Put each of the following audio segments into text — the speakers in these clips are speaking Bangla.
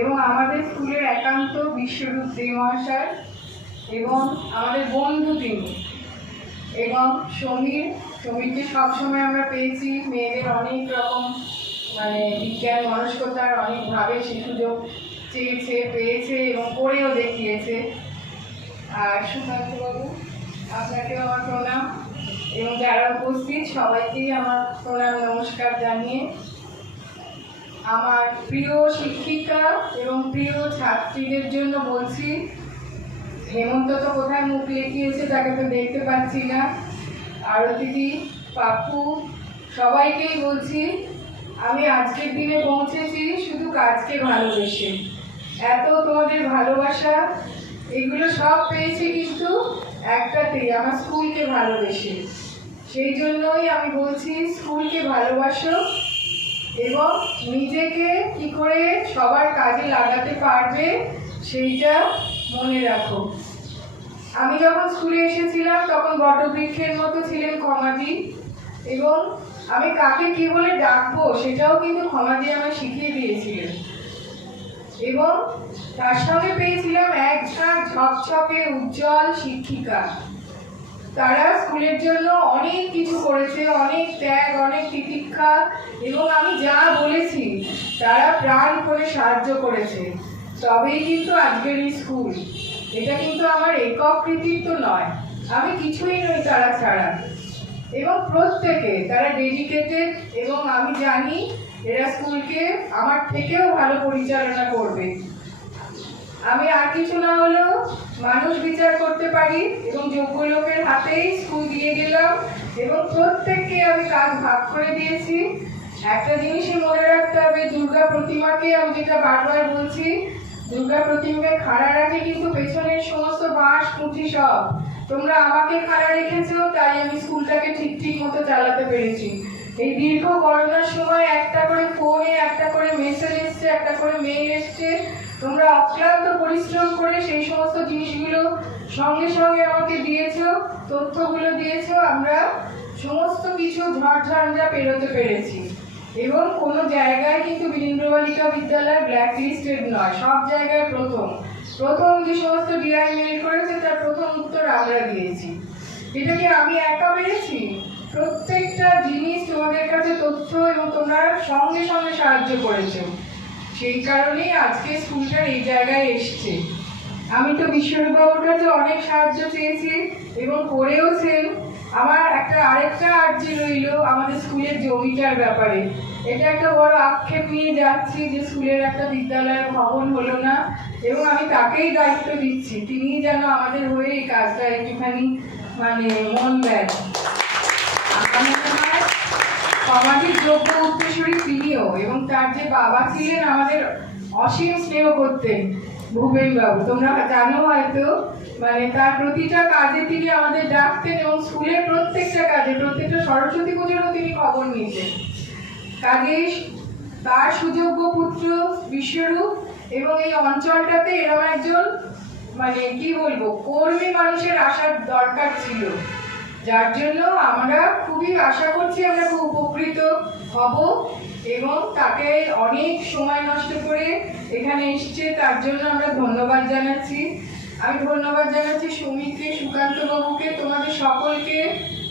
এবং আমাদের স্কুলের একান্ত বিশ্বরূপ দে মহাশয় এবং আমাদের বন্ধু তিনি এবং সমীরকে সবসময় আমরা পেয়েছি। মেয়েদের অনেক রকম বিজ্ঞান মনস্কতার অনেকভাবে সে সুযোগ চেয়েছে, পেয়েছে এবং করেও দেখিয়েছে। আর সুকান্তবাবু, আপনাকেও আমার প্রণাম এবং যারা উপস্থিত সবাইকেই আমার প্রণাম নমস্কার জানিয়ে আমার প্রিয় শিক্ষিকা এবং প্রিয় ছাত্রীদের জন্য বলছি, হেমন্ত তো কোথায় মুখ লেখিয়েছে তাকে তো দেখতে পাচ্ছি না, আরতিদি, পাপ্পু, সবাইকেই বলছি আমি আজকের দিনে পৌঁছেছি শুধু কাজকে ভালোবেসে। এত তোমাদের ভালোবাসা এগুলো সব পেয়েছি কিন্তু একটাতেই, আমার স্কুলকে ভালোবেসে। সেই জন্যই আমি বলছি স্কুলকে ভালোবাসো এবং নিজেকে কি করে সবার কাজে লাগাতে পারবে সেইটা মনে রাখো। আমি যখন স্কুলে এসেছিলাম তখন বটবৃক্ষের মতো ছিলেন ক্ষমাদি এবং আমি কাকে কি বলে ডাকবো সেটাও কিন্তু ক্ষমাদি আমায় শিখিয়ে দিয়েছিলেন এবং তার সঙ্গে পেয়েছিলাম এক ঝাঁক ঝকঝকে উজ্জ্বল শিক্ষিকা। তারা স্কুলের জন্য অনেক কিছু করেছে, অনেক ত্যাগ, অনেক তিতিক্ষা এবং আমি যা বলেছি তারা প্রাণ করে সাহায্য করেছে। তবেই কিন্তু আজকের এই স্কুল। এটা কিন্তু আমার একক কৃতিত্ব নয়, আমি কিছুই নই তারা ছাড়া। এবং প্রত্যেকে তারা ডেডিকেটেড এবং আমি জানি এরা স্কুলকে আমার থেকেও ভালো পরিচালনা করবে। আমি আর কিছু না হলেও মানুষ বিচার করতে পারি এবং যোগ্য লোকের হাতেই স্কুল দিয়ে গেলাম এবং প্রত্যেককে আমি কাজ ভাগ করে দিয়েছি। একটা জিনিসই মনে রাখতে হবে, দুর্গা প্রতিমাকে আমি যেটা বারবার বলছি, দুর্গা প্রতিমাকে খাড়া রাখে কিন্তু পেছনের সমস্ত বাঁশ কুঠি সব তোমরা আমাকে খাড়া রেখেছো, তাই আমি স্কুলটাকে ঠিক মতো চালাতে পেরেছি। এই দীর্ঘ করোনার সময় একটা করে ফোনে, একটা করে মেসেজ এসছে, একটা করে মেইল এসছে, তোমরা অক্লান্ত পরিশ্রম করে সেই সমস্ত জিনিসগুলো সঙ্গে সঙ্গে আমাকে দিয়েছো, তথ্যগুলো দিয়েছো, আমরা সমস্ত কিছু ঝড়ঝঞ্ঝা পেরোতে পেরেছি এবং কোনো জায়গায় কিন্তু বীরেন্দ্র বালিকা বিদ্যালয় ব্ল্যাক লিস্টেড নয়, সব জায়গায় প্রথম যে সমস্ত ডিআই মেইল করেছে তার প্রথম উত্তর আমরা দিয়েছি। এটা কি আমি একা পেরেছি? প্রত্যেকটা জিনিস তোমাদের কাছে তথ্য এবং তোমরা সঙ্গে সঙ্গে সাহায্য করেছো, সেই কারণেই আজকে স্কুলটার এই জায়গায় এসছে। আমি তো বিশ্বরূপবাবুর কাছে অনেক সাহায্য চেয়েছি এবং করেওছেন। আমার আরেকটা আর্জি রইল আমাদের স্কুলের জমিটার ব্যাপারে। এটা একটা বড় আক্ষেপ নিয়ে যাচ্ছি যে স্কুলের একটা বিদ্যালয়ের ভবন হলো না এবং আমি তাকেই দায়িত্ব দিচ্ছি, তিনিই যেন আমাদের হয়ে এই কাজটা একটুখানি মন দেন। সমাজের যোগ্য উত্তরসূরি তিনিও এবং তার যে বাবা ছিলেন আমাদের অসীম স্নেহ করতেন ভূপেন বাবু, তোমরা জানো হয়তো, তার প্রতিটা কাজে তিনি আমাদের ডাকতেন এবং স্কুলের প্রত্যেকটা কাজে, প্রত্যেকটা সরস্বতী পুজোরও তিনি খবর নিতেন। কাজেই তার সুযোগ্য পুত্র বিশ্বরূপ এবং এই অঞ্চলটাতে এরকম একজন কি বলবো কর্মী মানুষের আসার দরকার ছিল, যার জন্য আমরা খুবই আশা করছি আমরা খুব উপকৃত হব এবং তাকে অনেক সময় নষ্ট করে এখানে এসছে তার জন্য আমরা ধন্যবাদ জানাচ্ছি। আমি ধন্যবাদ জানাচ্ছি সুমিত্রে, সুকান্তবাবুকে, তোমাদের সকলকে।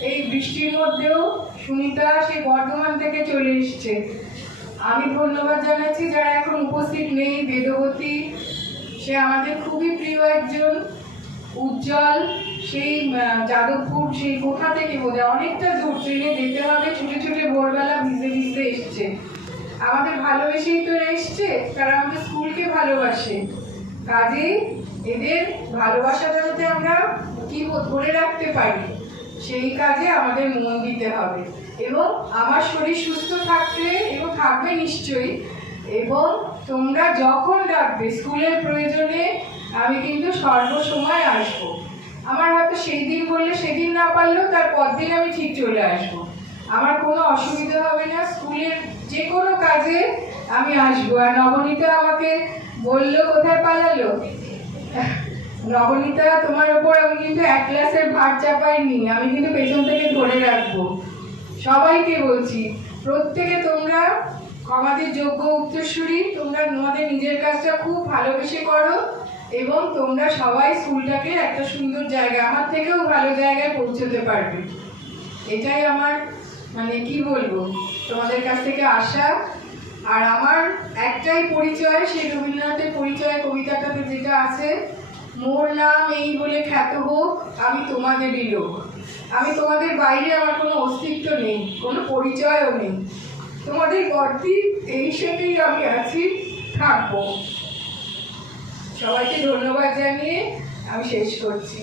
এই বৃষ্টির মধ্যেও সুনিতা সে বর্ধমান থেকে চলে এসছে। আমি ধন্যবাদ জানাচ্ছি যারা এখন উপস্থিত নেই। বেদবতী, সে আমাদের খুবই প্রিয় একজন। উজ্জ্বল, সেই যাদবপুর, সেই কোথা থেকে বোধহয় অনেকটা দূর ট্রেনে যেতে হবে, ছুটে ছুটে ভোরবেলা ভিজতে এসছে। আমাদের ভালোবেসেই তো এসছে, তারা আমাদের স্কুলকে ভালোবাসে। কাজেই এদের ভালোবাসাটা যাতে আমরা ধরে রাখতে পারি সেই কাজে আমাদের মন দিতে হবে এবং আমার শরীর সুস্থ থাকলে এবং থাকবে নিশ্চয়ই, এবং তোমরা যখন ডাকবে স্কুলের প্রয়োজনে আমি কিন্তু সর্বসময় আসবো। আমার হয়তো সেই দিন বললে সেদিন না পারলেও তার পরদিন আমি ঠিক চলে আসবো, আমার কোনো অসুবিধা হবে না। স্কুলের যে কোনো কাজে আমি আসবো। আর নবনীতা আমাকে বললো, কোথায় পালালো নবনীতা, তোমার ওপর আমি কিন্তু এক ক্লাসের ভার চাপাইনি, আমি কিন্তু পেছন থেকে ধরে রাখবো। সবাইকে বলছি, প্রত্যেকে তোমরা আমাদের যোগ্য উত্তরসূরি, তোমরা তোমাদের নিজের কাজটা খুব ভালোবেসে করো এবং তোমরা সবাই স্কুলটাকে একটা সুন্দর জায়গায়, আমার থেকেও ভালো জায়গায় পৌঁছতে পারবে। এটাই আমার মানে কি বলবো, তোমাদের কাছ থেকে আশা। আর আমার একটাই পরিচয়, সেই রবীন্দ্রনাথের পরিচয় কবিতাটাতে যেটা আছে, মোর নাম এই বলে খ্যাত হোক আমি তোমাদেরই লোক। আমি তোমাদের বাইরে আমার কোনো অস্তিত্ব নেই, কোনো পরিচয়ও নেই, তোমাদের বর্তি এই সাথেই আমি আছি, থাকবো। সবাইকে ধন্যবাদ জানিয়ে আমি শেষ করছি।